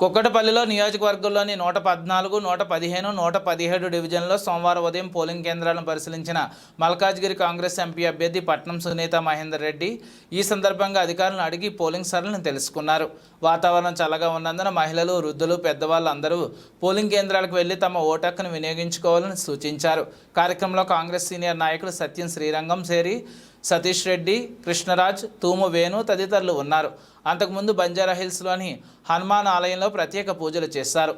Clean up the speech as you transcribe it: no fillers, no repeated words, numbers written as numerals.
కుక్కటపల్లిలో నియోజకవర్గంలోని 114, 115, 117 డివిజన్లో సోమవారం ఉదయం పోలింగ్ కేంద్రాలను పరిశీలించిన మల్కాజ్గిరి కాంగ్రెస్ ఎంపీ అభ్యర్థి పట్నం సునీత మహేందర్ రెడ్డి ఈ సందర్భంగా అధికారులను అడిగి పోలింగ్ సరళిని తెలుసుకున్నారు. వాతావరణం చల్లగా ఉన్నందున మహిళలు, వృద్ధులు, పెద్దవాళ్ళు అందరూ పోలింగ్ కేంద్రాలకు వెళ్లి తమ ఓటు హక్కును వినియోగించుకోవాలని సూచించారు. కార్యక్రమంలో కాంగ్రెస్ సీనియర్ నాయకులు సత్యం శ్రీరంగం సేరి, సతీష్ రెడ్డి, కృష్ణరాజ్, తూము వేణు తదితరులు ఉన్నారు. అంతకుముందు బంజారాహిల్స్లోని హనుమాన్ ఆలయంలో ప్రత్యేక పూజలు చేశారు.